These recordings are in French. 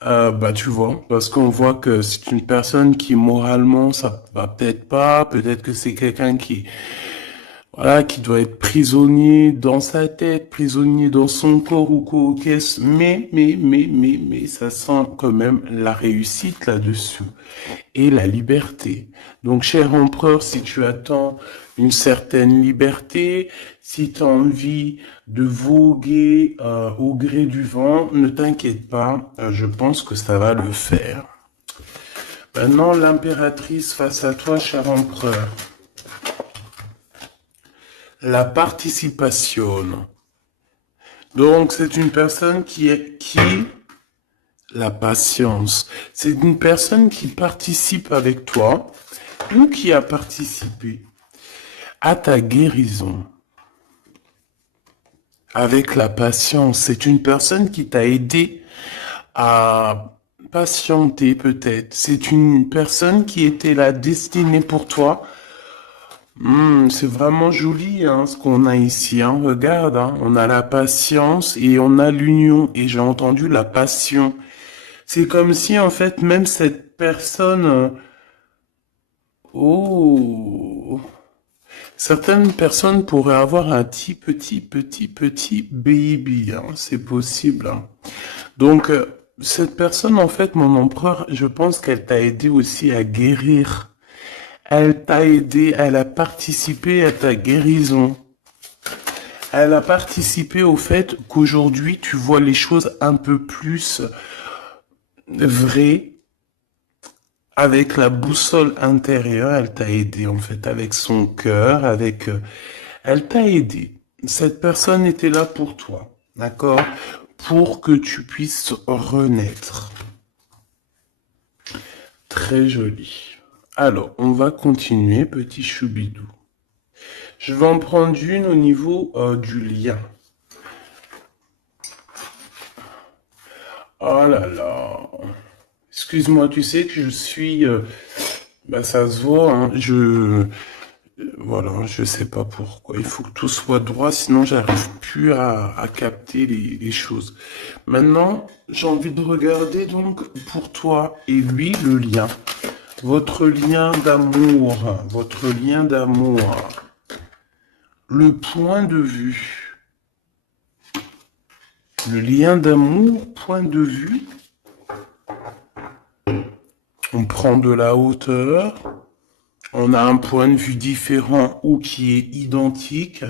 Bah, tu vois, parce qu'on voit que c'est une personne qui moralement ça va peut-être pas, peut-être que c'est quelqu'un qui, voilà, qui doit être prisonnier dans sa tête, prisonnier dans son corps ou quoi, qu'est-ce, mais, ça sent quand même la réussite là-dessus et la liberté. Donc, cher empereur, si tu attends une certaine liberté, si tu as envie de voguer au gré du vent, ne t'inquiète pas, je pense que ça va le faire. Maintenant, l'impératrice face à toi, cher empereur. La participation. Donc, c'est une personne qui la patience. C'est une personne qui participe avec toi ou qui a participé à ta guérison. Avec la patience, c'est une personne qui t'a aidé à patienter peut-être. C'est une personne qui était la destinée pour toi. C'est vraiment joli hein, ce qu'on a ici. Hein. Regarde, hein, on a la patience et on a l'union. Et j'ai entendu la passion. C'est comme si en fait même cette personne... oh, certaines personnes pourraient avoir un petit baby. Hein, c'est possible. Hein. Donc, cette personne, en fait, mon empereur, je pense qu'elle t'a aidé aussi à guérir. Elle t'a aidé, elle a participé à ta guérison. Elle a participé au fait qu'aujourd'hui, tu vois les choses un peu plus vraies. Avec la boussole intérieure, elle t'a aidé, en fait, avec son cœur, avec... elle t'a aidé. Cette personne était là pour toi, d'accord? Pour que tu puisses renaître. Très joli. Alors, on va continuer, petit choubidou. Je vais en prendre une au niveau du lien. Oh là là. Excuse-moi, tu sais que je suis... bah ça se voit, hein, voilà, je sais pas pourquoi. Il faut que tout soit droit, sinon j'arrive plus à capter les choses. Maintenant, j'ai envie de regarder donc pour toi et lui le lien. Votre lien d'amour, votre lien d'amour, le point de vue, le lien d'amour, point de vue, on prend de la hauteur, on a un point de vue différent ou qui est identique,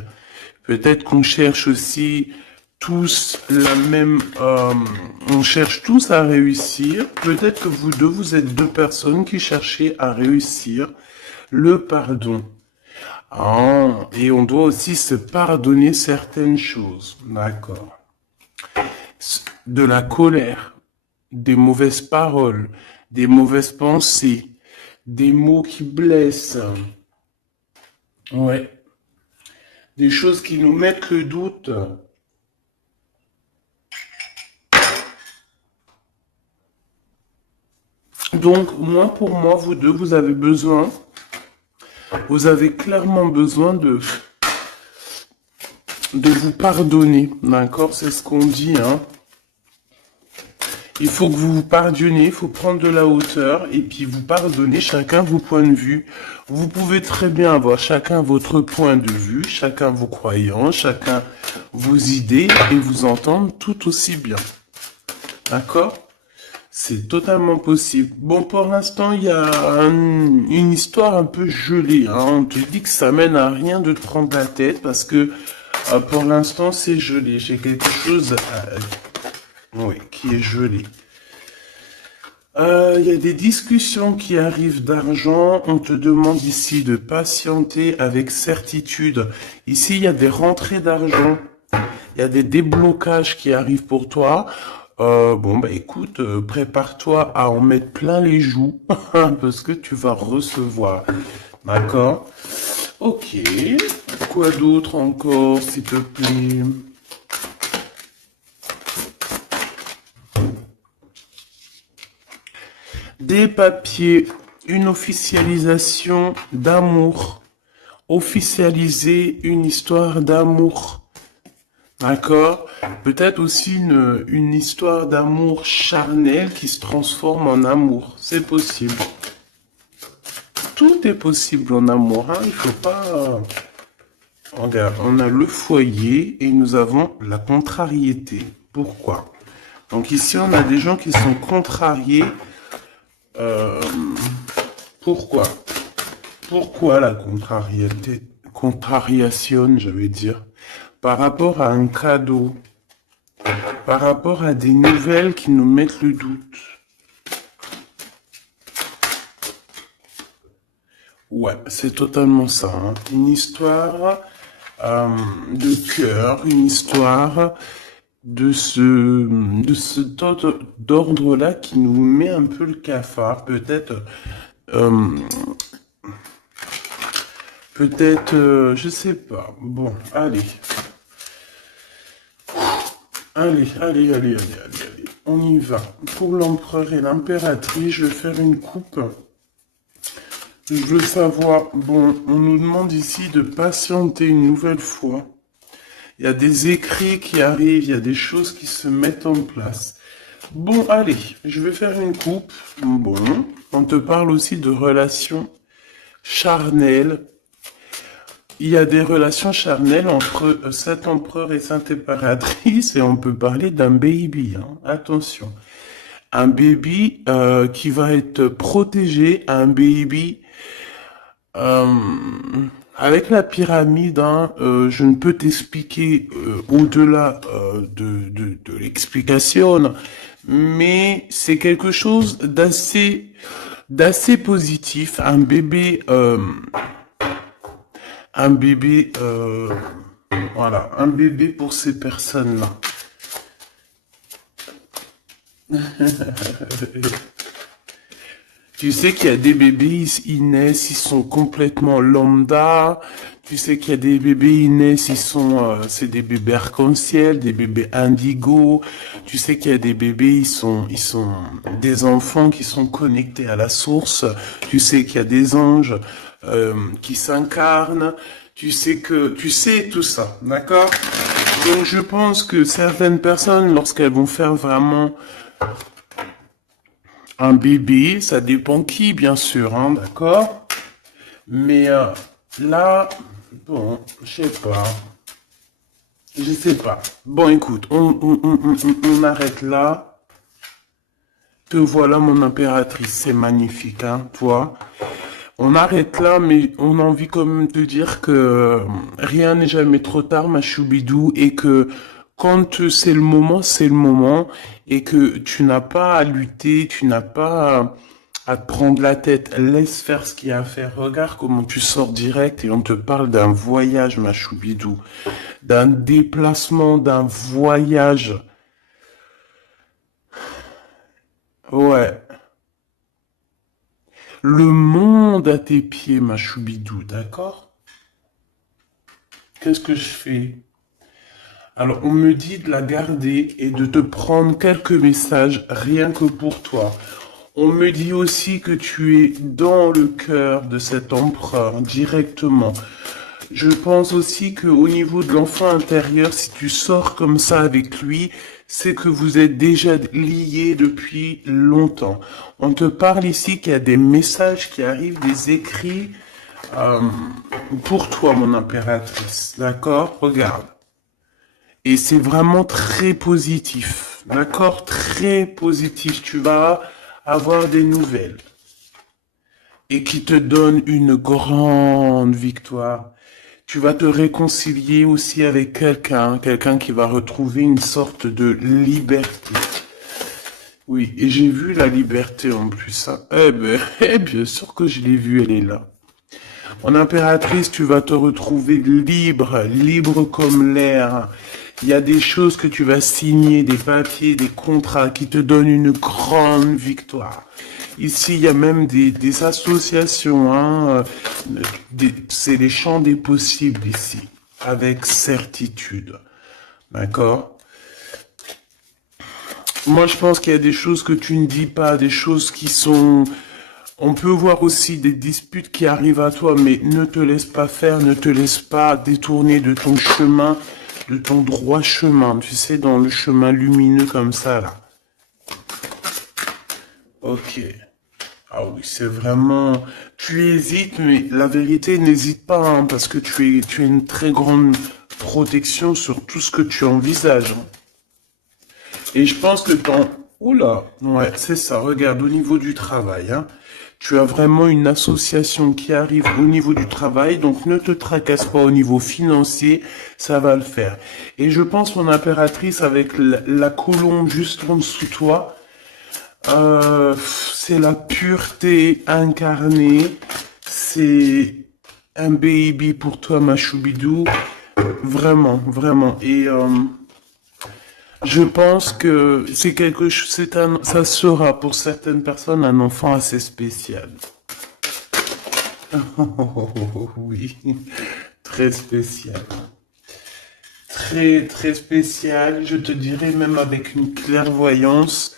peut-être qu'on cherche aussi tous la même, on cherche tous à réussir, peut-être que vous deux, vous êtes deux personnes qui cherchez à réussir le pardon. Ah, et on doit aussi se pardonner certaines choses. D'accord. De la colère, des mauvaises paroles, des mauvaises pensées, des mots qui blessent. Ouais. Des choses qui nous mettent le doute. Donc, moi, pour moi, vous deux, vous avez clairement besoin de vous pardonner. D'accord? C'est ce qu'on dit, hein. Il faut que vous vous pardonnez, il faut prendre de la hauteur et puis vous pardonnez chacun vos points de vue. Vous pouvez très bien avoir chacun votre point de vue, chacun vos croyances, chacun vos idées et vous entendre tout aussi bien. D'accord? C'est totalement possible. Bon, pour l'instant, il y a une histoire un peu gelée. Hein. On te dit que ça mène à rien de te prendre la tête parce que pour l'instant, c'est gelé. J'ai quelque chose oui, qui est gelé. Il y a des discussions qui arrivent d'argent. On te demande ici de patienter avec certitude. Ici, il y a des rentrées d'argent. Il y a des déblocages qui arrivent pour toi. Bon, bah écoute, prépare-toi à en mettre plein les joues parce que tu vas recevoir. D'accord? Ok. Quoi d'autre encore, s'il te plaît? Des papiers, une officialisation d'amour. Officialiser une histoire d'amour. D'accord? Peut-être aussi une histoire d'amour charnel qui se transforme en amour. C'est possible. Tout est possible en amour, hein. Il faut pas... Regarde, on a le foyer et nous avons la contrariété. Pourquoi? Donc ici, on a des gens qui sont contrariés. Euh, pourquoi? Pourquoi la contrariété? Contrariation, je vais dire. Par rapport à un cadeau. Par rapport à des nouvelles qui nous mettent le doute. Ouais, c'est totalement ça, hein. Une histoire de cœur, une histoire de cet d'ordre-là qui nous met un peu le cafard. Peut-être, je sais pas. Bon, allez. Allez. On y va. Pour l'empereur et l'impératrice, je vais faire une coupe. Je veux savoir, bon, on nous demande ici de patienter une nouvelle fois. Il y a des écrits qui arrivent, il y a des choses qui se mettent en place. Bon, allez, je vais faire une coupe. Bon, on te parle aussi de relations charnelles. Il y a des relations charnelles entre cet empereur et cette impératrice et on peut parler d'un baby, hein. Attention. Un baby qui va être protégé, un baby avec la pyramide, hein, je ne peux t'expliquer au-delà de l'explication, mais c'est quelque chose d'assez positif. Un bébé, voilà, un bébé pour ces personnes-là. Tu sais qu'il y a des bébés, ils naissent, ils sont complètement lambda. Tu sais qu'il y a des bébés, ils naissent, c'est des bébés arc-en-ciel, des bébés indigo. Tu sais qu'il y a des bébés, ils sont des enfants qui sont connectés à la source. Tu sais qu'il y a des anges qui s'incarnent. Tu sais tout ça, d'accord? Donc je pense que certaines personnes, lorsqu'elles vont faire vraiment un bébé, ça dépend qui, bien sûr, hein, d'accord? Mais là, bon, je sais pas. Bon, écoute, on arrête là. Te voilà, mon impératrice, c'est magnifique, hein, toi. On arrête là, mais on a envie quand même de dire que rien n'est jamais trop tard, ma choubidou, et que quand c'est le moment, et que tu n'as pas à lutter, tu n'as pas à te prendre la tête. Laisse faire ce qu'il y a à faire. Regarde comment tu sors direct et on te parle d'un voyage, ma choubidou, d'un déplacement, d'un voyage. Ouais. Le monde à tes pieds, ma choubidou, d'accord? Qu'est-ce que je fais? Alors, on me dit de la garder et de te prendre quelques messages rien que pour toi. On me dit aussi que tu es dans le cœur de cet empereur directement. Je pense aussi qu'au niveau de l'enfant intérieur, si tu sors comme ça avec lui, c'est que vous êtes déjà liés depuis longtemps. On te parle ici qu'il y a des messages qui arrivent, des écrits pour toi, mon impératrice. D'accord? Regarde. Et c'est vraiment très positif. D'accord? Très positif. Tu vas avoir des nouvelles. Et qui te donnent une grande victoire. Tu vas te réconcilier aussi avec quelqu'un qui va retrouver une sorte de liberté. Oui, et j'ai vu la liberté en plus, hein. Bien sûr que je l'ai vue, elle est là. Mon impératrice, tu vas te retrouver libre comme l'air. Il y a des choses que tu vas signer, des papiers, des contrats qui te donnent une grande victoire. Ici, il y a même des associations, hein, c'est les champs des possibles ici, avec certitude. D'accord? Moi, je pense qu'il y a des choses que tu ne dis pas, des choses qui sont... On peut voir aussi des disputes qui arrivent à toi, mais ne te laisse pas faire, ne te laisse pas détourner de ton chemin. de ton droit chemin, tu sais, dans le chemin lumineux comme ça, là. Ok. Ah oui, c'est vraiment... Tu hésites, mais la vérité, n'hésite pas, hein, parce que tu as une très grande protection sur tout ce que tu envisages, hein. Et je pense que ton... Oula, ouais, c'est ça. Regarde, au niveau du travail, hein, tu as vraiment une association qui arrive au niveau du travail, donc ne te tracasse pas au niveau financier, ça va le faire. Et je pense, mon impératrice, avec la colombe juste en dessous de toi, c'est la pureté incarnée, c'est un baby pour toi, ma choubidou, vraiment, vraiment. Et je pense que c'est quelque chose, ça sera pour certaines personnes un enfant assez spécial. Oui, très spécial. Très, très spécial, je te dirais même avec une clairvoyance.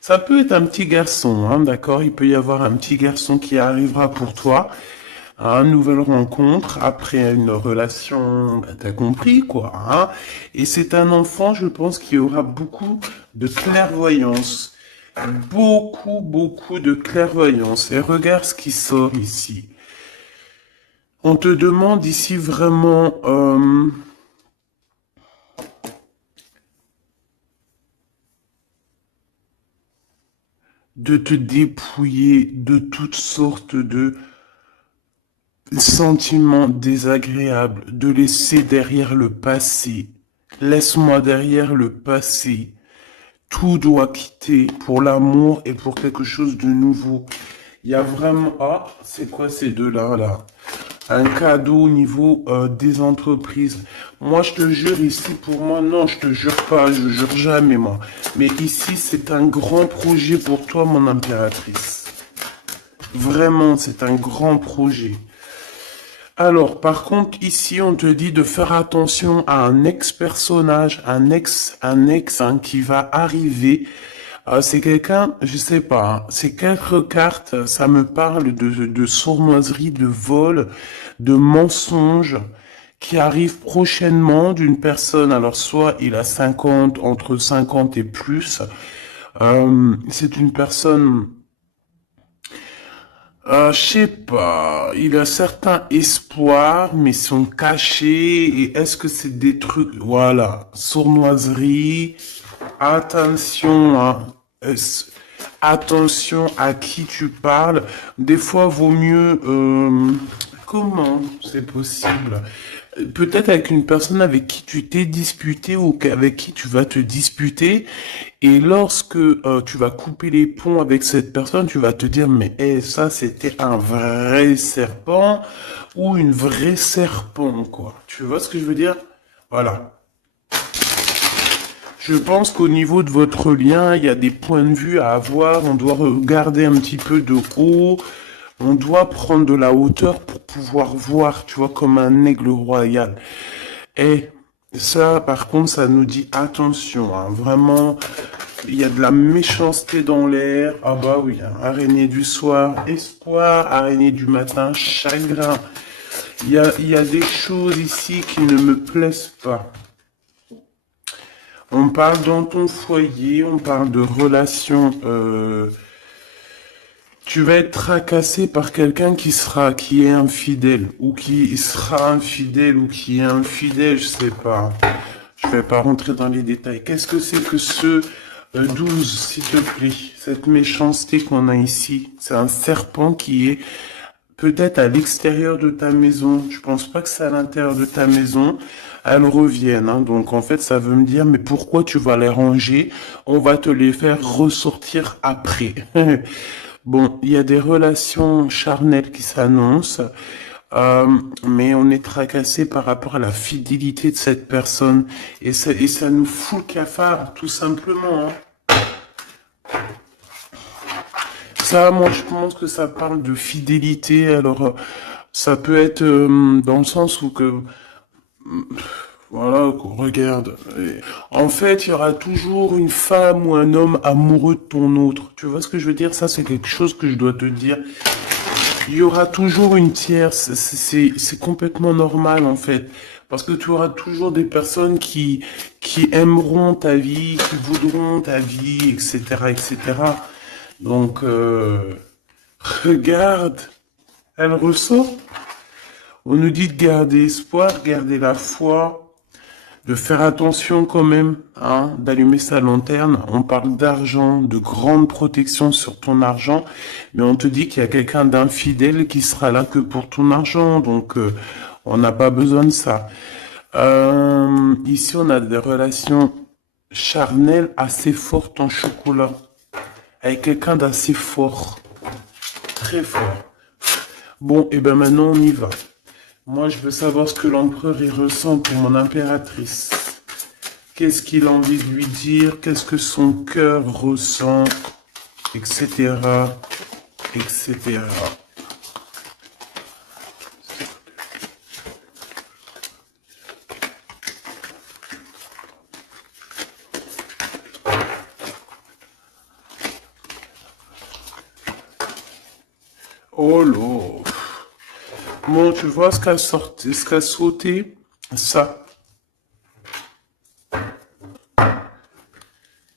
Ça peut être un petit garçon, hein, d'accord? Il peut y avoir un petit garçon qui arrivera pour toi à une nouvelle rencontre après une relation, bah, t'as compris quoi, hein? Et c'est un enfant, je pense, qui aura beaucoup de clairvoyance. Beaucoup, beaucoup de clairvoyance. Et regarde ce qui sort ici. On te demande ici vraiment de te dépouiller de toutes sortes de sentiments désagréables, de laisser derrière le passé. Laisse-moi derrière le passé. Tout doit quitter pour l'amour et pour quelque chose de nouveau. Il y a vraiment... Ah, c'est quoi ces deux-là, là? Un cadeau au niveau des entreprises. Moi, je te jure, ici, pour moi, non, je te jure pas, je jure jamais, moi. Mais ici, c'est un grand projet pour toi, mon impératrice. Vraiment, c'est un grand projet. Alors, par contre, ici, on te dit de faire attention à un ex-personnage, un ex hein, qui va arriver. C'est quelqu'un, je sais pas, hein, ces quatre cartes, ça me parle de sournoiserie, de vol, de mensonge qui arrive prochainement d'une personne. Alors, soit il a 50, entre 50 et plus. C'est une personne... je sais pas, il a certains espoirs, mais sont cachés, et est-ce que c'est des trucs, voilà, sournoiserie, attention, hein, attention à qui tu parles, des fois vaut mieux, comment c'est possible? Peut-être avec une personne avec qui tu t'es disputé ou avec qui tu vas te disputer. Et lorsque tu vas couper les ponts avec cette personne, tu vas te dire, mais ça, c'était un vrai serpent ou une vraie serpent, quoi. Tu vois ce que je veux dire? Voilà. Je pense qu'au niveau de votre lien, il y a des points de vue à avoir. On doit regarder un petit peu de haut. On doit prendre de la hauteur pour pouvoir voir, tu vois, comme un aigle royal. Et ça, par contre, ça nous dit attention, hein, vraiment, il y a de la méchanceté dans l'air. Ah bah oui, hein, araignée du soir, espoir, araignée du matin, chagrin. Il y a des choses ici qui ne me plaisent pas. On parle dans ton foyer, on parle de relations. Tu vas être tracassé par quelqu'un qui est infidèle, ou qui sera infidèle, ou qui est infidèle, je sais pas. Je vais pas rentrer dans les détails. Qu'est-ce que c'est que ce 12, s'il te plaît? Cette méchanceté qu'on a ici. C'est un serpent qui est peut-être à l'extérieur de ta maison. Je pense pas que c'est à l'intérieur de ta maison. Elles reviennent, hein. Donc en fait, ça veut me dire, mais pourquoi tu vas les ranger? On va te les faire ressortir après. Bon, il y a des relations charnelles qui s'annoncent, mais on est tracassé par rapport à la fidélité de cette personne. Et ça nous fout le cafard, tout simplement, hein. Ça, moi, je pense que ça parle de fidélité. Alors, ça peut être dans le sens où que... Voilà, qu'on regarde. En fait, il y aura toujours une femme ou un homme amoureux de ton autre. Tu vois ce que je veux dire? Ça, c'est quelque chose que je dois te dire. Il y aura toujours une tierce. C'est complètement normal, en fait. Parce que tu auras toujours des personnes qui aimeront ta vie, qui voudront ta vie, etc., etc. Donc, regarde, elle ressort. On nous dit de garder espoir, garder la foi, de faire attention quand même, hein, d'allumer sa lanterne. On parle d'argent, de grande protection sur ton argent, mais on te dit qu'il y a quelqu'un d'infidèle qui sera là que pour ton argent, donc on n'a pas besoin de ça. Ici, on a des relations charnelles assez fortes en chocolat, avec quelqu'un d'assez fort, très fort. Bon, et ben maintenant on y va. Moi, je veux savoir ce que l'empereur il ressent pour mon impératrice. Qu'est-ce qu'il a envie de lui dire? Qu'est-ce que son cœur ressent? Etc. Etc. Oh là. Bon, tu vois ce qu'a sauté? Ça.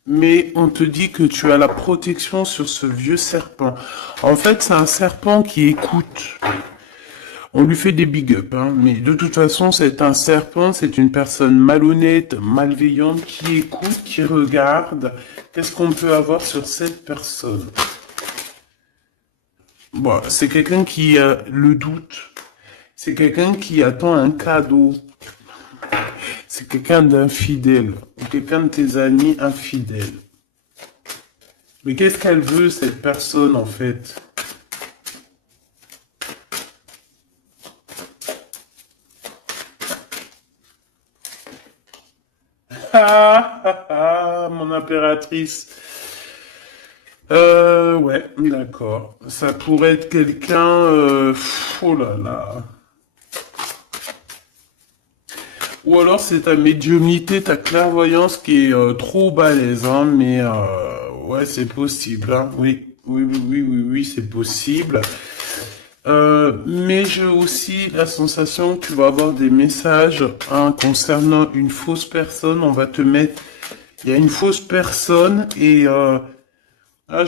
Mais on te dit que tu as la protection sur ce vieux serpent. En fait, c'est un serpent qui écoute. On lui fait des big up, hein, mais de toute façon, c'est un serpent, c'est une personne malhonnête, malveillante, qui écoute, qui regarde. Qu'est-ce qu'on peut avoir sur cette personne? Bon, c'est quelqu'un qui a le doute. C'est quelqu'un qui attend un cadeau. C'est quelqu'un d'infidèle. Ou quelqu'un de tes amis infidèles. Mais qu'est-ce qu'elle veut, cette personne, en fait? Ah, ah, ah, mon impératrice. Ouais, d'accord. Ça pourrait être quelqu'un... oh là là. Ou alors c'est ta médiumnité, ta clairvoyance qui est trop balèze, hein, mais ouais, c'est possible, hein. Oui, oui, oui, oui, oui, oui, c'est possible. Mais j'ai aussi la sensation que tu vas avoir des messages, hein, concernant une fausse personne. On va te mettre... Il y a une fausse personne et... ah,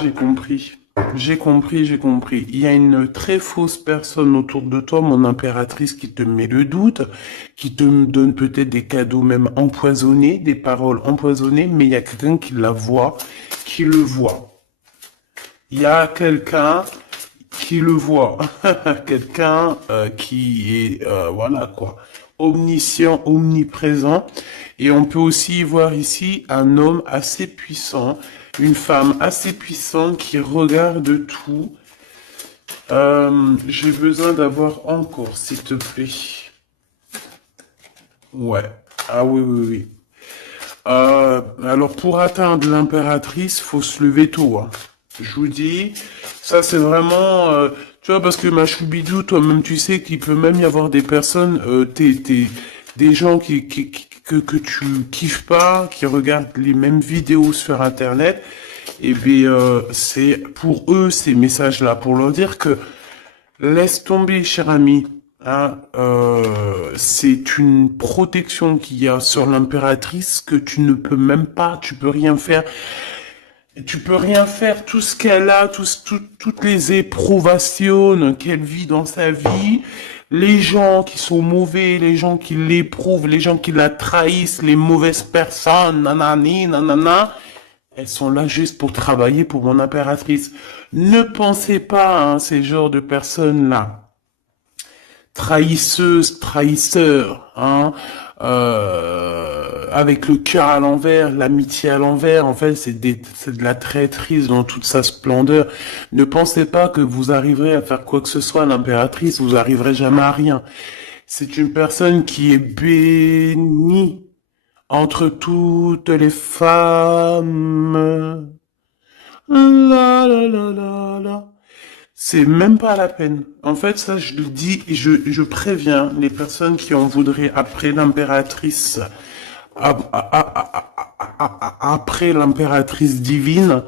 j'ai compris. J'ai compris, j'ai compris. Il y a une très fausse personne autour de toi, mon impératrice, qui te met le doute, qui te donne peut-être des cadeaux même empoisonnés, des paroles empoisonnées, mais il y a quelqu'un qui la voit, qui le voit. Il y a quelqu'un qui le voit. Quelqu'un qui est, voilà quoi, omniscient, omniprésent. Et on peut aussi voir ici un homme assez puissant, une femme assez puissante qui regarde tout. J'ai besoin d'avoir encore, s'il te plaît. Ouais. Ah oui, oui, oui. Alors pour atteindre l'impératrice, faut se lever tôt, hein. Je vous dis, ça c'est vraiment, tu vois, parce que ma choubidou, toi-même tu sais qu'il peut même y avoir des personnes, des gens que tu kiffes pas, qui regardent les mêmes vidéos sur Internet, et bien c'est pour eux ces messages-là, pour leur dire que laisse tomber, cher ami. Hein, c'est une protection qu'il y a sur l'impératrice que tu ne peux même pas, tu peux rien faire. Tu peux rien faire, tout ce qu'elle a, toutes les éprouvations qu'elle vit dans sa vie, les gens qui sont mauvais, les gens qui l'éprouvent, les gens qui la trahissent, les mauvaises personnes, nanani, nanana, elles sont là juste pour travailler pour mon impératrice. Ne pensez pas à ces genres de personnes-là. Trahisseuse, trahisseur, hein, avec le cœur à l'envers, l'amitié à l'envers, en fait, c'est de la traîtrise dans toute sa splendeur. Ne pensez pas que vous arriverez à faire quoi que ce soit à l'impératrice, vous arriverez jamais à rien. C'est une personne qui est bénie entre toutes les femmes. La la la la la. C'est même pas la peine. En fait, ça, je le dis et je préviens les personnes qui en voudraient après l'impératrice, après l'impératrice divine,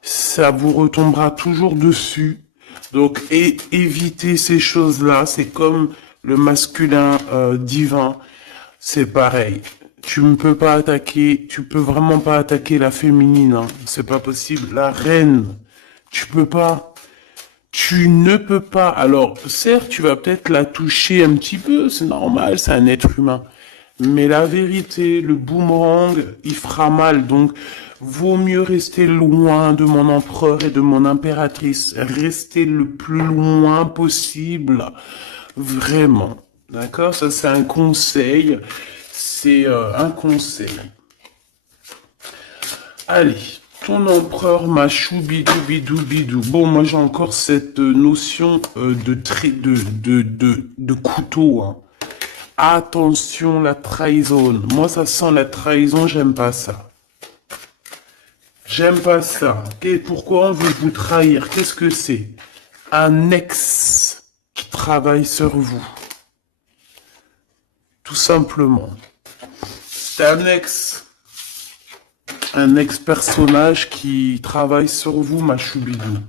ça vous retombera toujours dessus. Donc, évitez ces choses-là. C'est comme le masculin divin. c'est pareil. Tu ne peux pas attaquer, tu peux vraiment pas attaquer la féminine, hein. C'est pas possible. La reine, tu peux pas. Tu ne peux pas. Alors, certes, tu vas peut-être la toucher un petit peu, c'est normal, c'est un être humain. Mais la vérité, le boomerang, il fera mal. Donc, vaut mieux rester loin de mon empereur et de mon impératrice. Rester le plus loin possible. Vraiment. D'accord? Ça, c'est un conseil. C'est un conseil. Allez. Ton empereur machou bidou bidou bidou. Bon, moi j'ai encore cette notion de couteau, hein. Attention, la trahison. Moi, ça sent la trahison, j'aime pas ça. J'aime pas ça. Pourquoi on veut vous trahir? Qu'est-ce que c'est? Un ex qui travaille sur vous. Tout simplement. C'est un ex-personnage qui travaille sur vous, ma choubidou.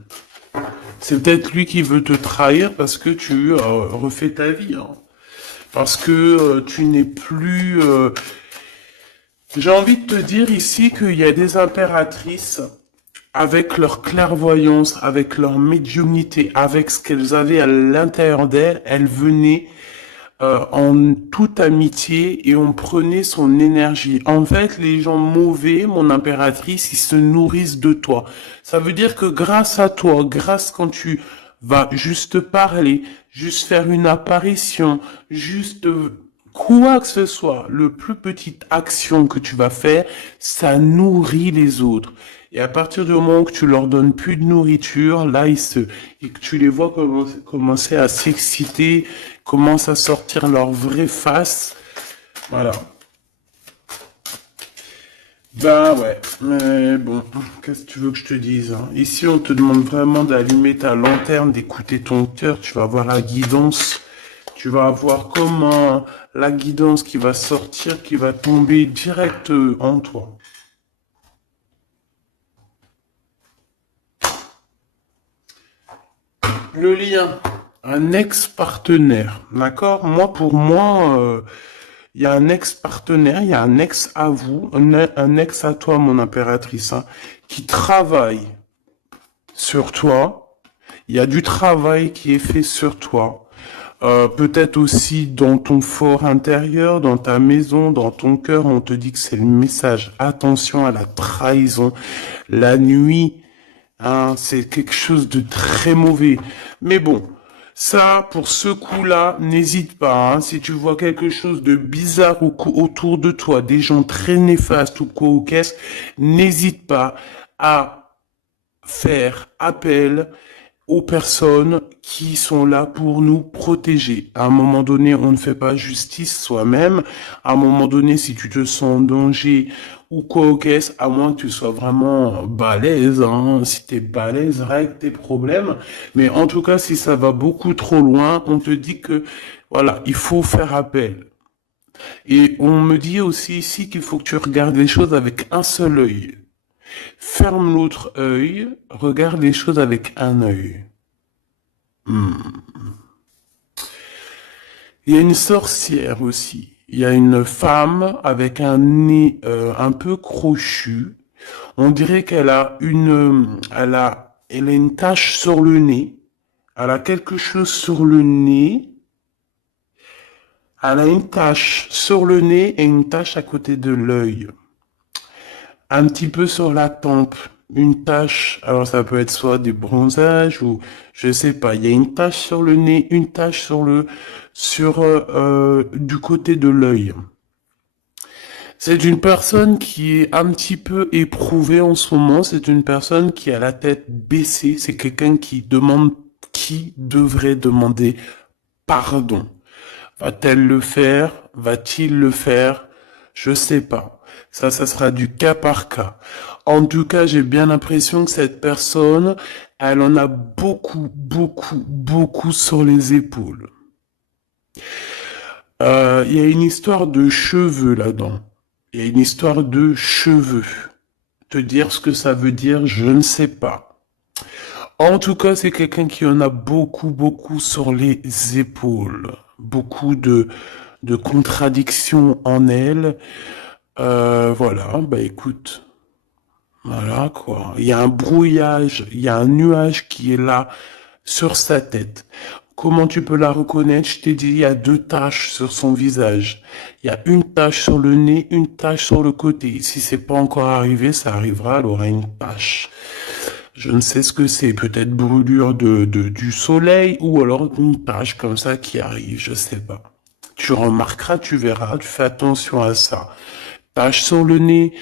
C'est peut-être lui qui veut te trahir parce que tu refais ta vie, hein. Parce que tu n'es plus... J'ai envie de te dire ici qu'il y a des impératrices, avec leur clairvoyance, avec leur médiumnité, avec ce qu'elles avaient à l'intérieur d'elles, elles venaient en toute amitié et on prenait son énergie. En fait, les gens mauvais, mon impératrice, ils se nourrissent de toi. Ça veut dire que grâce à toi, grâce quand tu vas juste parler, juste faire une apparition, juste quoi que ce soit, le plus petite action que tu vas faire, ça nourrit les autres. Et à partir du moment où tu leur donnes plus de nourriture, là, et que tu les vois commencer à s'exciter, commencent à sortir leur vraie face. Voilà. Ben ouais, mais bon, qu'est-ce que tu veux que je te dise, hein? Ici, on te demande vraiment d'allumer ta lanterne, d'écouter ton cœur, tu vas avoir la guidance, tu vas avoir comment la guidance qui va sortir, qui va tomber direct en toi. Le lien, un ex-partenaire, d'accord? Moi, pour moi, il y a un ex-partenaire, il y a un ex à vous, un ex à toi, mon impératrice, hein, qui travaille sur toi. Il y a du travail qui est fait sur toi. Peut-être aussi dans ton fort intérieur, dans ta maison, dans ton cœur, on te dit que c'est le message. Attention à la trahison. La nuit, hein, c'est quelque chose de très mauvais. Mais bon, ça, pour ce coup-là, n'hésite pas, hein, si tu vois quelque chose de bizarre autour de toi, des gens très néfastes ou quoi ou qu'est-ce, n'hésite pas à faire appel aux personnes qui sont là pour nous protéger. À un moment donné, on ne fait pas justice soi-même. À un moment donné, si tu te sens en danger ou quoi au caisse, à moins que tu sois vraiment balèze, hein. Si t'es balèze, règle tes problèmes. Mais en tout cas, si ça va beaucoup trop loin, on te dit que, voilà, il faut faire appel. Et on me dit aussi ici qu'il faut que tu regardes les choses avec un seul œil. Ferme l'autre œil, regarde les choses avec un œil. Il y a une sorcière aussi. Il y a une femme avec un nez un peu crochu. On dirait elle a une tache sur le nez. Elle a quelque chose sur le nez. Elle a une tache sur le nez et une tache à côté de l'œil. Un petit peu sur la tempe, une tache. Alors ça peut être soit du bronzage ou je sais pas. Il y a une tache sur le nez, une tache du côté de l'œil. C'est une personne qui est un petit peu éprouvée en ce moment. C'est une personne qui a la tête baissée. C'est quelqu'un qui devrait demander pardon. Va-t-elle le faire? Va-t-il le faire? Je sais pas. Ça sera du cas par cas. En tout cas, j'ai bien l'impression que cette personne, elle en a beaucoup, beaucoup, beaucoup sur les épaules. Il y a une histoire de cheveux là-dedans. Il y a une histoire de cheveux. Te dire ce que ça veut dire, je ne sais pas. En tout cas, c'est quelqu'un qui en a beaucoup, beaucoup sur les épaules. Beaucoup de contradiction en elle. Voilà, bah écoute, voilà quoi. Il y a un brouillage, il y a un nuage qui est là sur sa tête. Comment tu peux la reconnaître? Je t'ai dit, il y a deux taches sur son visage. Il y a une tache sur le nez, une tache sur le côté. Si c'est pas encore arrivé, ça arrivera, elle aura une tache. Je ne sais ce que c'est, peut-être brûlure du soleil ou alors une tache comme ça qui arrive, je sais pas. Tu remarqueras, tu verras, tu fais attention à ça. Tache sur le nez,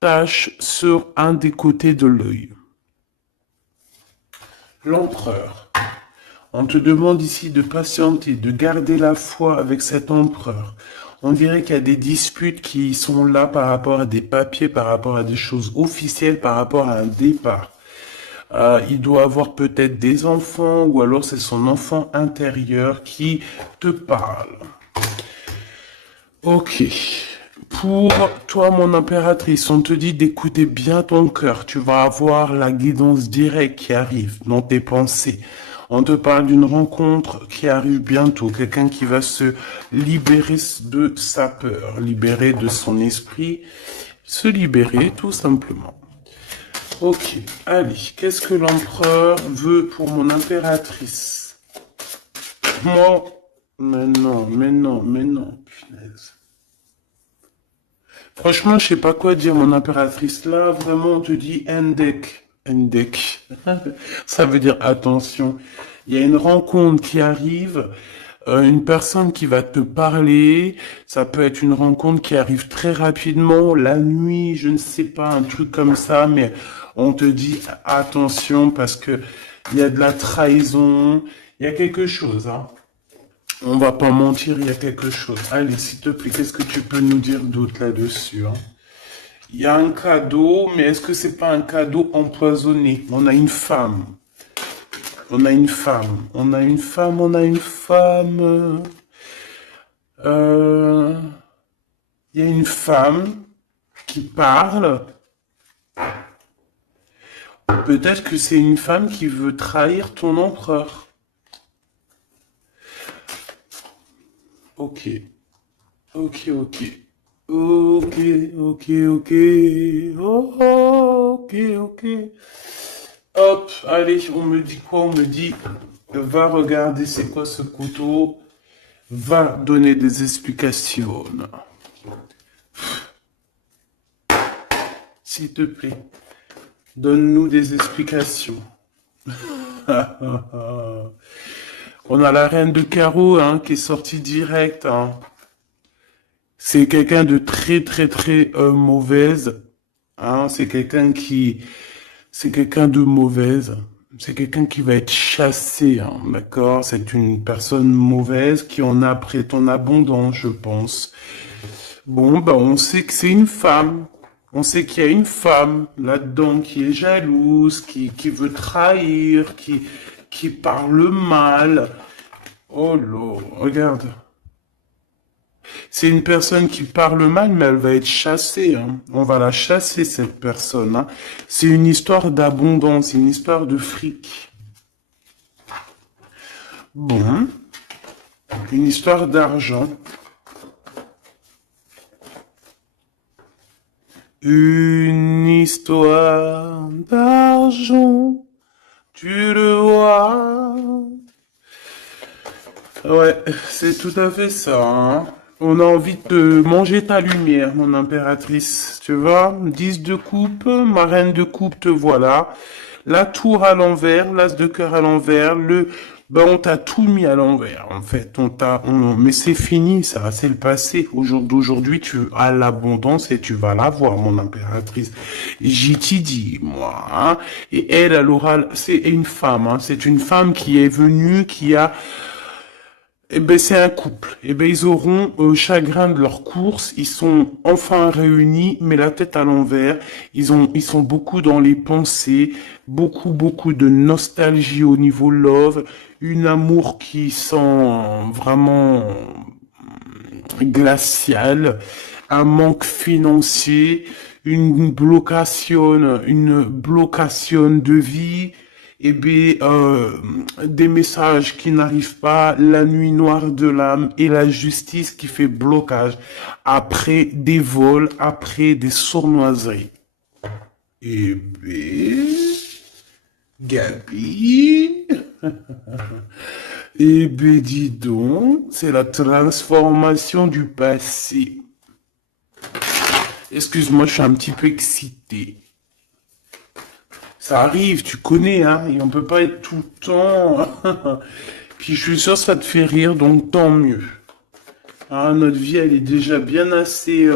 tache sur un des côtés de l'œil. L'empereur. On te demande ici de patienter, de garder la foi avec cet empereur. On dirait qu'il y a des disputes qui sont là par rapport à des papiers, par rapport à des choses officielles, par rapport à un départ. Il doit avoir peut-être des enfants ou alors c'est son enfant intérieur qui te parle. Ok. Pour toi, mon impératrice, on te dit d'écouter bien ton cœur. Tu vas avoir la guidance directe qui arrive dans tes pensées. On te parle d'une rencontre qui arrive bientôt. Quelqu'un qui va se libérer de sa peur, libérer de son esprit, se libérer tout simplement. Ok, allez, qu'est-ce que l'empereur veut pour mon impératrice? Moi, mais non, punaise. Franchement, je sais pas quoi dire, mon impératrice. Là, vraiment, on te dit Endek. Endek. Ça veut dire attention. Il y a une rencontre qui arrive, une personne qui va te parler. Ça peut être une rencontre qui arrive très rapidement, la nuit, je ne sais pas, un truc comme ça, mais on te dit attention parce que il y a de la trahison, il y a quelque chose, hein. On va pas mentir, il y a quelque chose. Allez, s'il te plaît, qu'est-ce que tu peux nous dire d'autre là-dessus, hein? Il y a un cadeau, mais est-ce que c'est pas un cadeau empoisonné? On a une femme. On a une femme. On a une femme, on a une femme. Euh, Il y a une femme qui parle. Peut-être que c'est une femme qui veut trahir ton empereur. Ok. Ok, ok. Ok, ok, ok. Oh, ok, ok. Hop, allez, on me dit quoi? On me dit, va regarder c'est quoi ce couteau. Va donner des explications. S'il te plaît, donne-nous des explications. On a la reine de carreau hein, qui est sortie direct. Hein. C'est quelqu'un de très très très mauvaise. Hein. C'est quelqu'un de mauvaise. C'est quelqu'un qui va être chassé, hein, d'accord? C'est une personne mauvaise qui en a après ton abondance, je pense. Bon, bah, on sait que c'est une femme. On sait qu'il y a une femme là-dedans qui est jalouse, qui veut trahir, qui parle mal. Oh là, regarde. C'est une personne qui parle mal, mais elle va être chassée. Hein. On va la chasser, cette personne. Hein. C'est une histoire d'abondance, une histoire de fric. Bon, une histoire d'argent. Une histoire d'argent, tu le vois. Ouais, c'est tout à fait ça. Hein. On a envie de manger ta lumière, mon impératrice. Tu vois, 10 de coupe, ma reine de coupe, te voilà. La tour à l'envers, l'as de cœur à l'envers, ben on t'a tout mis à l'envers, en fait. Mais c'est fini, ça, c'est le passé. D'aujourd'hui, tu as l'abondance et tu vas l'avoir, mon impératrice. J'y t'y dis, moi, hein. Et elle aura, c'est une femme, hein. C'est une femme qui est venue, qui a, eh ben, c'est un couple. Eh ben, ils auront chagrin de leur course. Ils sont enfin réunis, mais la tête à l'envers. Ils sont beaucoup dans les pensées, beaucoup de nostalgie au niveau love, une amour qui sent vraiment glacial, un manque financier, une blocation de vie eh bien, des messages qui n'arrivent pas, la nuit noire de l'âme et la justice qui fait blocage après des vols, après des sournoiseries. Eh bien, Gabi, eh bien, dis donc, c'est la transformation du passé. Excuse-moi, je suis un petit peu excité. Ça arrive, tu connais, hein, et on peut pas être tout le temps. Puis je suis sûr que ça te fait rire, donc tant mieux. Hein, notre vie, elle est déjà bien assez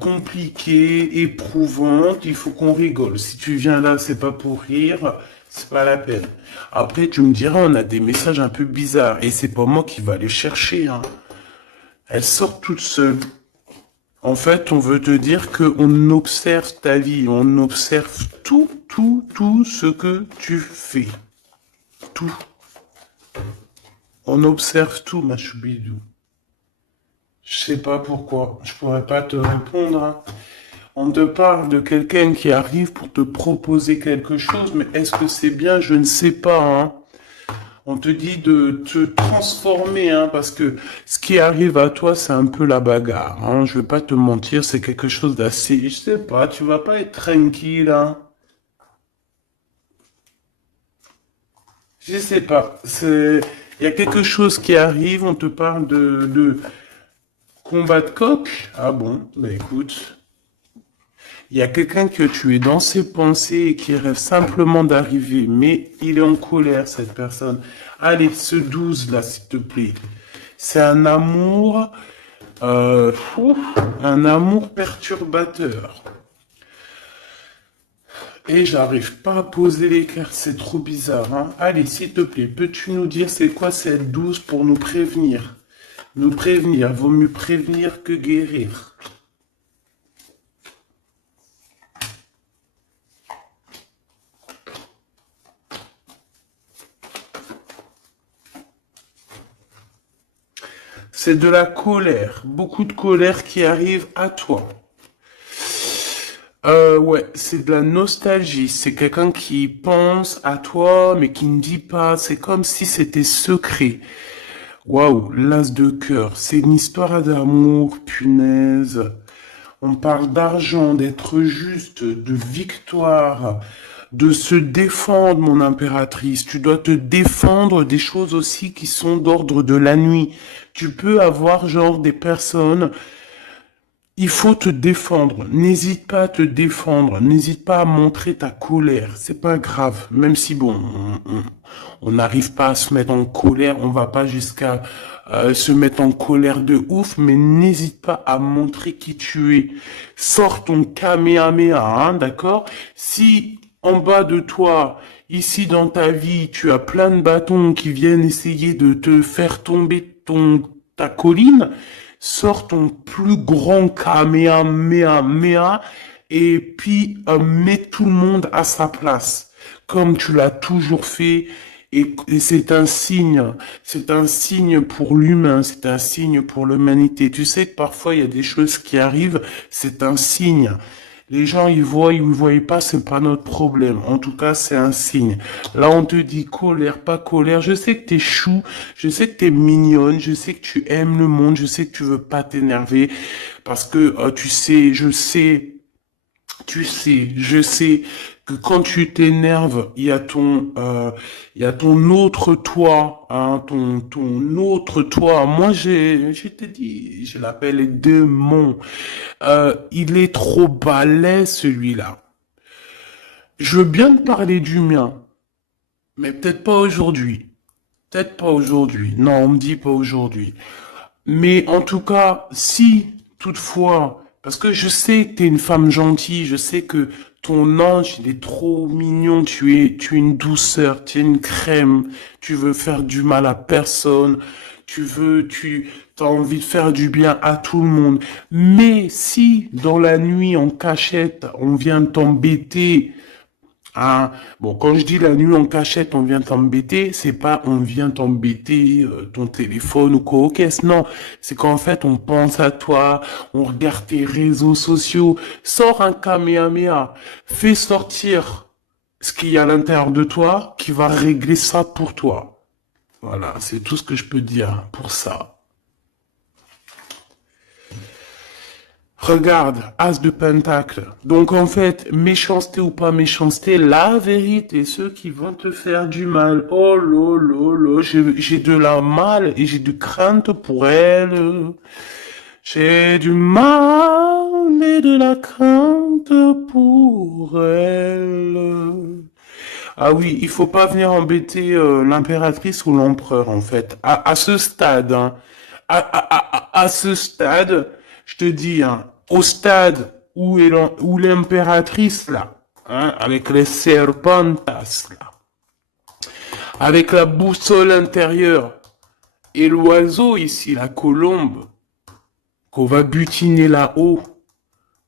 compliquée, éprouvante. Il faut qu'on rigole. Si tu viens là, c'est pas pour rire, c'est pas la peine. Après, tu me diras, on a des messages un peu bizarres, et c'est pas moi qui va les chercher. Hein. Elles sortent toutes seules. En fait, on veut te dire qu'on observe ta vie, on observe tout ce que tu fais. Tout. On observe tout, ma choubidou. Je sais pas pourquoi, je pourrais pas te répondre. Hein. On te parle de quelqu'un qui arrive pour te proposer quelque chose, mais est-ce que c'est bien? Je ne sais pas. Hein. On te dit de te transformer, hein, parce que ce qui arrive à toi, c'est un peu la bagarre. Hein. Je vais pas te mentir, c'est quelque chose d'assez... Je sais pas, tu vas pas être tranquille. Hein. Je sais pas. C'est... Il y a quelque chose qui arrive, on te parle de combat de coq. Ah bon, bah écoute. Il y a quelqu'un que tu es dans ses pensées et qui rêve simplement d'arriver, mais il est en colère, cette personne. Allez, ce 12 là, s'il te plaît. C'est euh, un amour perturbateur. Et j'arrive pas à poser les cartes, c'est trop bizarre. Hein. Allez, s'il te plaît, peux-tu nous dire c'est quoi cette 12 pour nous prévenir? Nous prévenir, vaut mieux prévenir que guérir. C'est de la colère, beaucoup de colère qui arrive à toi. Ouais, c'est de la nostalgie. C'est quelqu'un qui pense à toi, mais qui ne dit pas. C'est comme si c'était secret. Waouh, l'as de cœur. C'est une histoire d'amour, punaise. On parle d'argent, d'être juste, de victoire, de se défendre, mon impératrice. Tu dois te défendre des choses aussi qui sont d'ordre de la nuit. Tu peux avoir genre des personnes. Il faut te défendre. N'hésite pas à te défendre. N'hésite pas à montrer ta colère. C'est pas grave. Même si bon, on n'arrive pas à se mettre en colère, on va pas jusqu'à se mettre en colère de ouf, mais n'hésite pas à montrer qui tu es. Sors ton Kamehameha, hein, d'accord? Si en bas de toi, ici dans ta vie, tu as plein de bâtons qui viennent essayer de te faire tomber ta colline, sors ton plus grand Kamehameha et puis mets tout le monde à sa place, comme tu l'as toujours fait. Et c'est un signe pour l'humain, c'est un signe pour l'humanité. Tu sais que parfois il y a des choses qui arrivent, c'est un signe. Les gens, ils voient, ils ne voient pas, c'est pas notre problème. En tout cas, c'est un signe. Là, on te dit colère, pas colère. Je sais que t'es chou, je sais que t'es mignonne, je sais que tu aimes le monde, je sais que tu veux pas t'énerver. Parce que, tu sais, je sais que quand tu t'énerves, il y a ton autre toi, hein, ton autre toi. Moi, je te dis, je l'appelle démon. Il est trop balèze, celui-là. Je veux bien te parler du mien, mais peut-être pas aujourd'hui. Peut-être pas aujourd'hui. Non, on me dit pas aujourd'hui. Mais en tout cas, si toutefois, parce que je sais que t'es une femme gentille, je sais que ton ange, il est trop mignon, tu es une douceur, tu es une crème, tu veux faire du mal à personne, t'as envie de faire du bien à tout le monde. Mais si, dans la nuit, en cachette, on vient t'embêter, ah, bon, quand je dis la nuit en cachette, on vient t'embêter, c'est pas on vient t'embêter ton téléphone ou quoi aux caisses, non. C'est qu'en fait, on pense à toi, on regarde tes réseaux sociaux, sors un Kamehameha, fais sortir. ce qu'il y a à l'intérieur de toi qui va régler ça pour toi. Voilà, c'est tout ce que je peux dire pour ça. Regarde, As de Pentacle. Donc en fait, méchanceté ou pas méchanceté, la vérité, ceux qui vont te faire du mal, oh là, j'ai de la mal et j'ai de crainte pour elle. J'ai du mal et de la crainte pour elle. Ah oui, il faut pas venir embêter l'impératrice ou l'empereur en fait. À ce stade, hein, à ce stade, je te dis, hein, au stade où l'impératrice là, hein, avec les serpentas là, avec la boussole intérieure et l'oiseau ici, la colombe, qu'on va butiner là-haut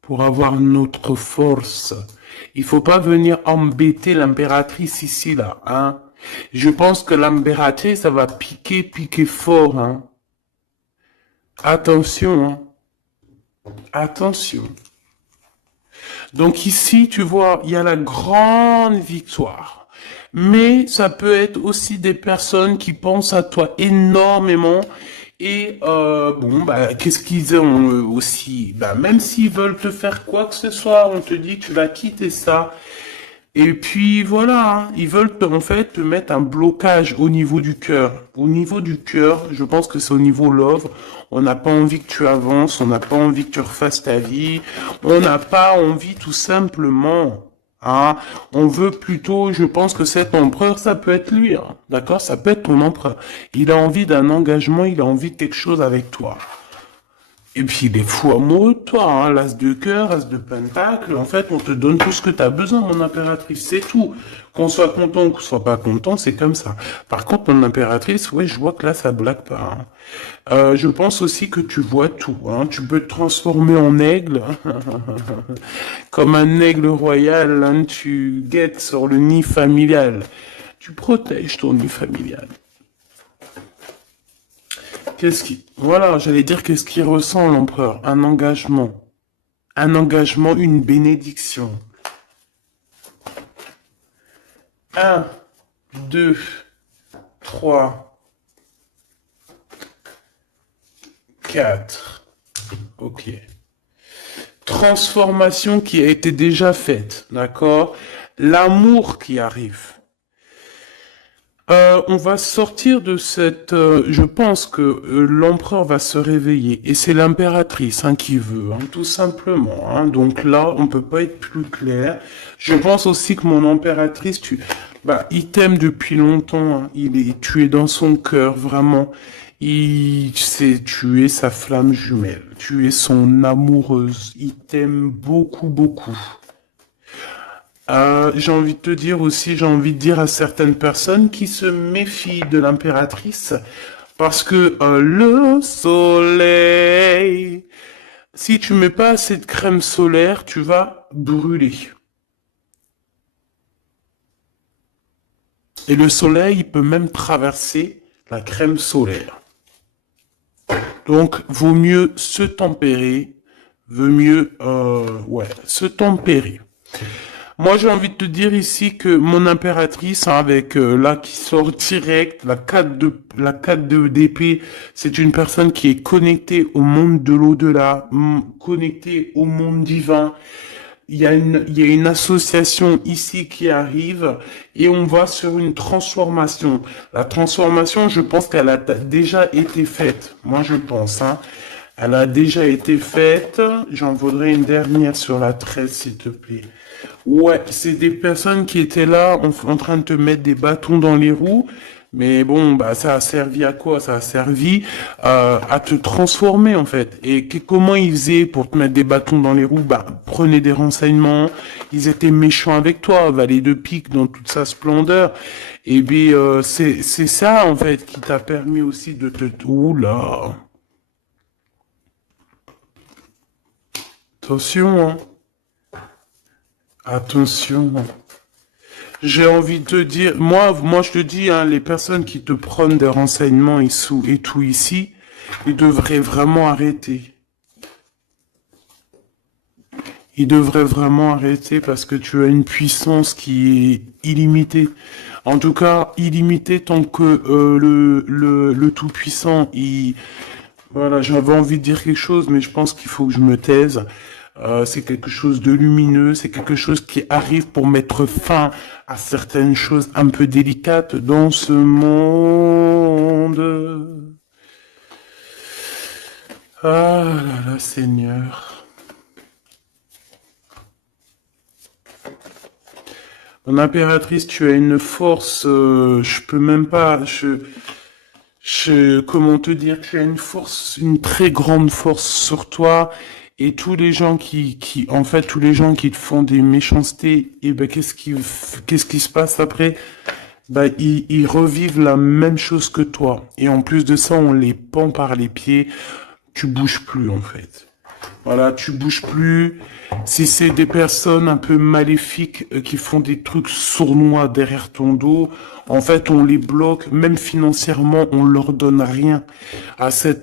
pour avoir notre force. Il faut pas venir embêter l'impératrice ici, là, hein. Je pense que l'impératrice, ça va piquer fort, hein. Attention, hein. Attention. Donc ici, tu vois, il y a la grande victoire. Mais ça peut être aussi des personnes qui pensent à toi énormément. Et bon, bah, qu'est-ce qu'ils ont aussi? Bah, même s'ils veulent te faire quoi que ce soit, on te dit que tu vas quitter ça. Et puis voilà, hein, ils veulent en fait te mettre un blocage au niveau du cœur. Au niveau du cœur, je pense que c'est au niveau love. On n'a pas envie que tu avances, on n'a pas envie que tu refasses ta vie, on n'a pas envie tout simplement. Hein. On veut plutôt, je pense que cet empereur, ça peut être lui, hein, d'accord? Ça peut être ton empereur. Il a envie d'un engagement, il a envie de quelque chose avec toi. Et puis il est fou amoureux de toi, hein, l'as de cœur, as de pentacle, en fait on te donne tout ce que tu as besoin, mon impératrice, c'est tout. Qu'on soit content ou qu'on soit pas content, c'est comme ça. Par contre, mon impératrice, ouais, je vois que là ça blague pas. Hein. Je pense aussi que tu vois tout, hein. Tu peux te transformer en aigle, comme un aigle royal, hein, tu guettes sur le nid familial. Tu protèges ton nid familial. Voilà, j'allais dire qu'est-ce qu'il ressent l'empereur? Un engagement. Un engagement, une bénédiction. 1, 2, 3, 4. Ok. Transformation qui a été déjà faite, d'accord? L'amour qui arrive. On va sortir de cette... je pense que l'empereur va se réveiller. Et c'est l'impératrice hein, qui veut, hein, tout simplement. Hein. Donc là, on peut pas être plus clair. Je pense aussi que mon impératrice, il t'aime depuis longtemps. Hein. Tu es dans son cœur, vraiment. Tu es sa flamme jumelle. Tu es son amoureuse. Il t'aime beaucoup, beaucoup. J'ai envie de te dire aussi, j'ai envie de dire à certaines personnes qui se méfient de l'impératrice parce que le soleil, si tu mets pas assez de crème solaire, tu vas brûler. Et le soleil, il peut même traverser la crème solaire. Donc, vaut mieux se tempérer, se tempérer. Moi, j'ai envie de te dire ici que mon impératrice, hein, avec là qui sort direct, la 4 de d'épée, c'est une personne qui est connectée au monde de l'au-delà, connectée au monde divin. Il y a une association ici qui arrive et on va sur une transformation. La transformation, je pense qu'elle a déjà été faite. Moi, je pense, hein. Elle a déjà été faite. J'en voudrais une dernière sur la 13, s'il te plaît. Ouais, c'est des personnes qui étaient là en train de te mettre des bâtons dans les roues. Mais bon, bah ça a servi à quoi? Ça a servi à te transformer en fait. Et comment ils faisaient pour te mettre des bâtons dans les roues? Bah, prenez des renseignements. Ils étaient méchants avec toi, valet de pique dans toute sa splendeur. Et puis c'est ça en fait qui t'a permis aussi de te... Oula. Attention, hein. Attention. J'ai envie de te dire, moi je te dis, hein, les personnes qui te prennent des renseignements et tout ici, ils devraient vraiment arrêter. Il devrait vraiment arrêter parce que tu as une puissance qui est illimitée. En tout cas, illimitée tant que le Tout-Puissant, voilà, j'avais envie de dire quelque chose, mais je pense qu'il faut que je me taise. C'est quelque chose de lumineux, c'est quelque chose qui arrive pour mettre fin à certaines choses un peu délicates dans ce monde. Ah là là, Seigneur. Mon impératrice, tu as une force, je peux même pas, comment te dire, tu as une force, une très grande force sur toi, et tous les gens en fait, tous les gens qui te font des méchancetés, et ben, qu'est-ce qui se passe après? Ben, ils revivent la même chose que toi. Et en plus de ça, on les pend par les pieds, tu bouges plus, en fait. Voilà, tu bouges plus. Si c'est des personnes un peu maléfiques qui font des trucs sournois derrière ton dos, en fait, on les bloque, même financièrement, on leur donne rien à ces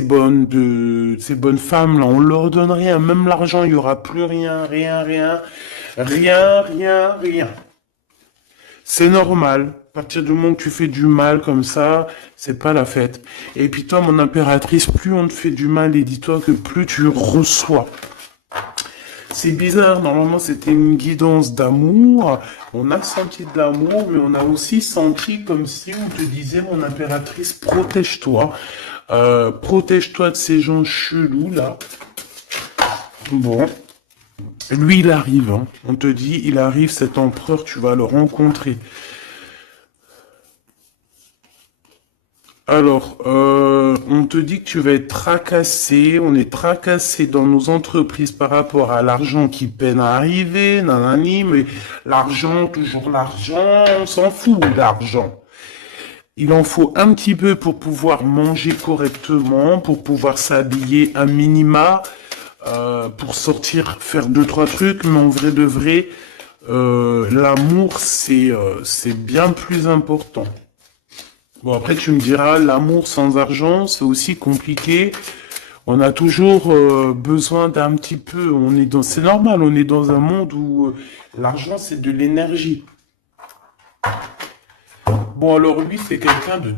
bonnes femmes là, on leur donne rien, même l'argent, il y aura plus rien, rien, rien, rien, rien, rien. C'est normal. À partir du moment que tu fais du mal comme ça, c'est pas la fête. Et puis toi, mon impératrice, plus on te fait du mal, et dis-toi que plus tu reçois. C'est bizarre, normalement c'était une guidance d'amour. On a senti de l'amour, mais on a aussi senti comme si on te disait, mon impératrice, protège-toi. Protège-toi de ces gens chelous là. Bon. Lui, il arrive. Hein. On te dit, il arrive, cet empereur, tu vas le rencontrer. Alors, on te dit que tu vas être tracassé, on est tracassé dans nos entreprises par rapport à l'argent qui peine à arriver, nanani, mais l'argent, toujours l'argent, on s'en fout l'argent. Il en faut un petit peu pour pouvoir manger correctement, pour pouvoir s'habiller un minima, pour sortir, faire deux, trois trucs, mais en vrai de vrai, l'amour, c'est bien plus important. Bon, après, tu me diras, l'amour sans argent, c'est aussi compliqué. On a toujours besoin d'un petit peu. C'est normal, on est dans un monde où l'argent, c'est de l'énergie. Bon, alors lui, c'est quelqu'un de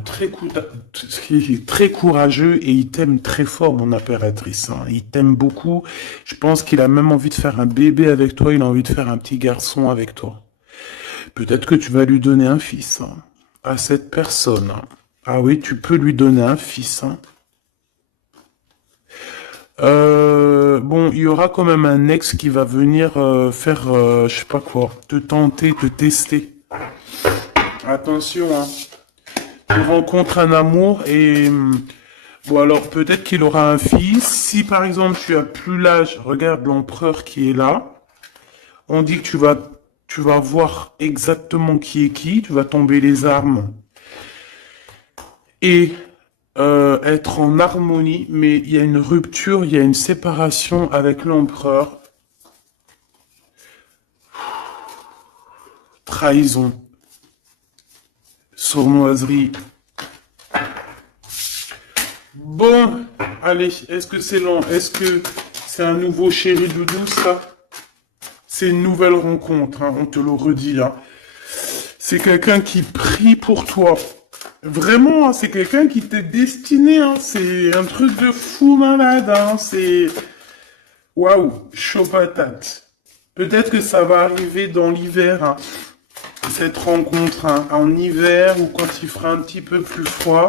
très courageux et il t'aime très fort, mon impératrice. Hein. Il t'aime beaucoup. Je pense qu'il a même envie de faire un bébé avec toi. Il a envie de faire un petit garçon avec toi. Peut-être que tu vas lui donner un fils hein, à cette personne. Hein. Ah oui, tu peux lui donner un fils. Hein. Bon, il y aura quand même un ex qui va venir faire, je sais pas quoi, te tenter, te tester. Attention, hein. Tu rencontres un amour et bon alors peut-être qu'il aura un fils. Si par exemple tu as plus l'âge, regarde l'empereur qui est là. On dit que tu vas voir exactement qui est qui. Tu vas tomber les armes et être en harmonie. Mais il y a une rupture, il y a une séparation avec l'empereur. Trahison, sournoiserie. Bon, allez, est-ce que c'est long? Est-ce que c'est un nouveau chéri doudou, ça? C'est une nouvelle rencontre, hein, on te le redit. Hein. C'est quelqu'un qui prie pour toi. Vraiment, hein, c'est quelqu'un qui t'est destiné. Hein. C'est un truc de fou malade. Hein. C'est... Waouh, chaud patate. Peut-être que ça va arriver dans l'hiver, hein, cette rencontre, hein, en hiver ou quand il fera un petit peu plus froid.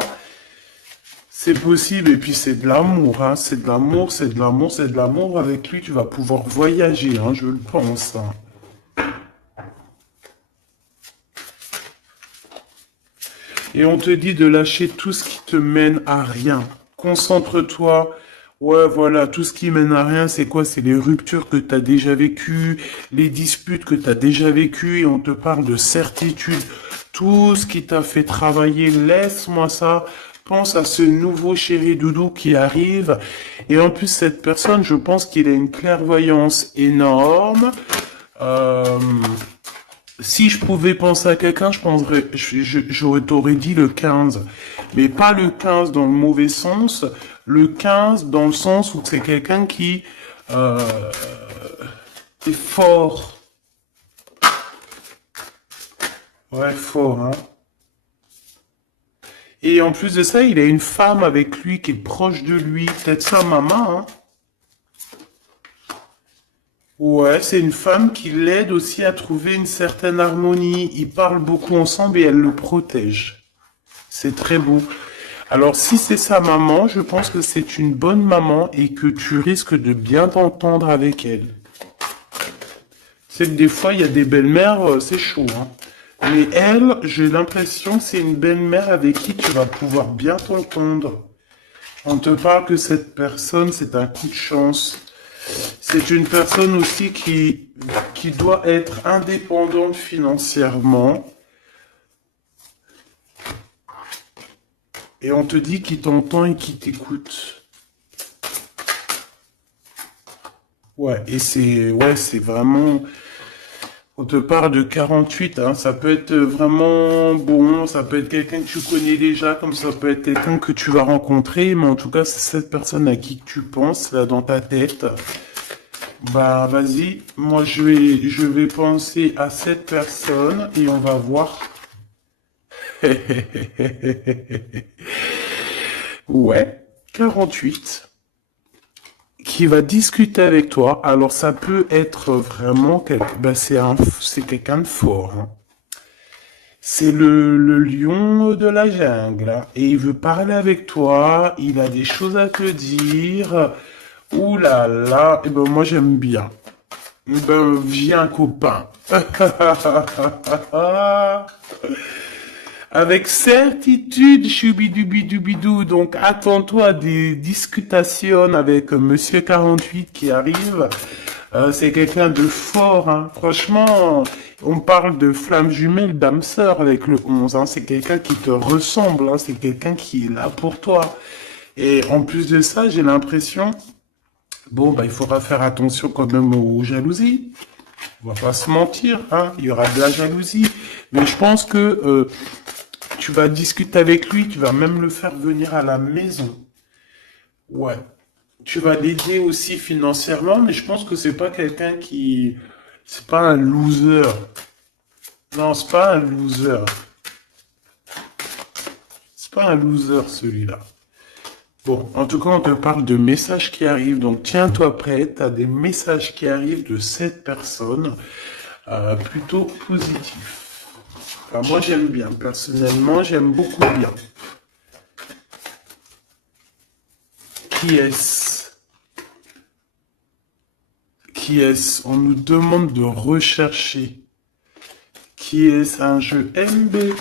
C'est possible, et puis c'est de l'amour, hein. C'est de l'amour, c'est de l'amour, c'est de l'amour. Avec lui, tu vas pouvoir voyager, hein, je le pense. Hein. Et on te dit de lâcher tout ce qui te mène à rien. Concentre-toi. Ouais, voilà, tout ce qui mène à rien, c'est quoi? C'est les ruptures que tu as déjà vécues, les disputes que tu as déjà vécues, et on te parle de certitude. Tout ce qui t'a fait travailler, laisse-moi ça. Pense à ce nouveau chéri doudou qui arrive. Et en plus, cette personne, je pense qu'il a une clairvoyance énorme. Euh, Si je pouvais penser à quelqu'un, je penserais, t'aurais dit le 15. Mais pas le 15 dans le mauvais sens, le 15 dans le sens où c'est quelqu'un qui Euh, T'es fort. Ouais, fort, hein. Et en plus de ça, il a une femme avec lui qui est proche de lui. Peut-être sa maman, hein. Ouais, c'est une femme qui l'aide aussi à trouver une certaine harmonie. Ils parlent beaucoup ensemble et elle le protège. C'est très beau. Alors, si c'est sa maman, je pense que c'est une bonne maman et que tu risques de bien t'entendre avec elle. C'est que des fois, il y a des belles-mères, c'est chaud, hein. Mais elle, j'ai l'impression que c'est une belle-mère avec qui tu vas pouvoir bien t'entendre. On te parle que cette personne, c'est un coup de chance. C'est une personne aussi qui doit être indépendante financièrement. Et on te dit qu'il t'entend et qu'il t'écoute. Ouais, c'est vraiment, on te parle de 48, hein, ça peut être vraiment bon, ça peut être quelqu'un que tu connais déjà, comme ça peut être quelqu'un que tu vas rencontrer, mais en tout cas, c'est cette personne à qui tu penses, là, dans ta tête. Bah, vas-y, moi, je vais penser à cette personne et on va voir. Ouais, 48. Qui va discuter avec toi. Alors ça peut être vraiment c'est quelqu'un de fort, hein. C'est le lion de la jungle, hein. Et il veut parler avec toi. Il a des choses à te dire. Ouh là là. Et ben moi j'aime bien. Ben viens copain. Avec certitude, choubidoubidoubidou. Donc, attends-toi à des discutations avec Monsieur 48 qui arrive. C'est quelqu'un de fort, hein. Franchement, on parle de flamme jumelle, d'âme sœur avec le 11, hein. C'est quelqu'un qui te ressemble, hein. C'est quelqu'un qui est là pour toi. Et en plus de ça, j'ai l'impression, bon, bah, il faudra faire attention quand même aux jalousies. On va pas se mentir, hein. Il y aura de la jalousie. Mais je pense que, tu vas discuter avec lui, tu vas même le faire venir à la maison. Ouais. Tu vas l'aider aussi financièrement, mais je pense que c'est pas quelqu'un qui... C'est pas un loser. Non, c'est pas un loser. C'est pas un loser, celui-là. Bon, en tout cas, on te parle de messages qui arrivent, donc tiens-toi prêt, t'as des messages qui arrivent de cette personne, plutôt positifs. Enfin, moi, j'aime bien, personnellement, j'aime beaucoup bien. Qui est-ce? Qui est-ce? On nous demande de rechercher. Qui est-ce? Un jeu MB.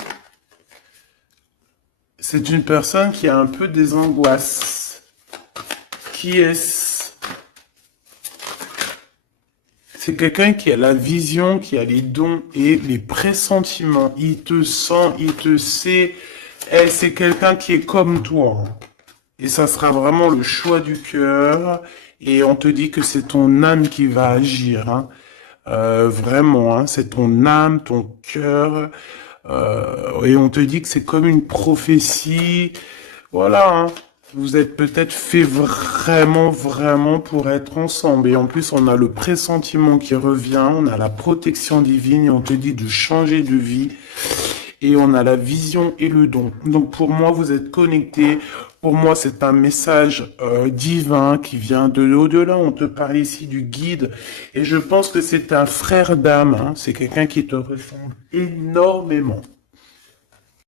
C'est une personne qui a un peu des angoisses. Qui est-ce? C'est quelqu'un qui a la vision, qui a les dons et les pressentiments. Il te sent, il te sait. Et c'est quelqu'un qui est comme toi. Et ça sera vraiment le choix du cœur. Et on te dit que c'est ton âme qui va agir, hein. Vraiment, hein, c'est ton âme, ton cœur. Et on te dit que c'est comme une prophétie. Voilà, hein. Vous êtes peut-être fait vraiment, vraiment pour être ensemble. Et en plus, on a le pressentiment qui revient, on a la protection divine et on te dit de changer de vie. Et on a la vision et le don. Donc pour moi, vous êtes connectés. Pour moi, c'est un message divin qui vient de l'au-delà. On te parle ici du guide. Et je pense que c'est un frère d'âme, hein. C'est quelqu'un qui te ressemble énormément.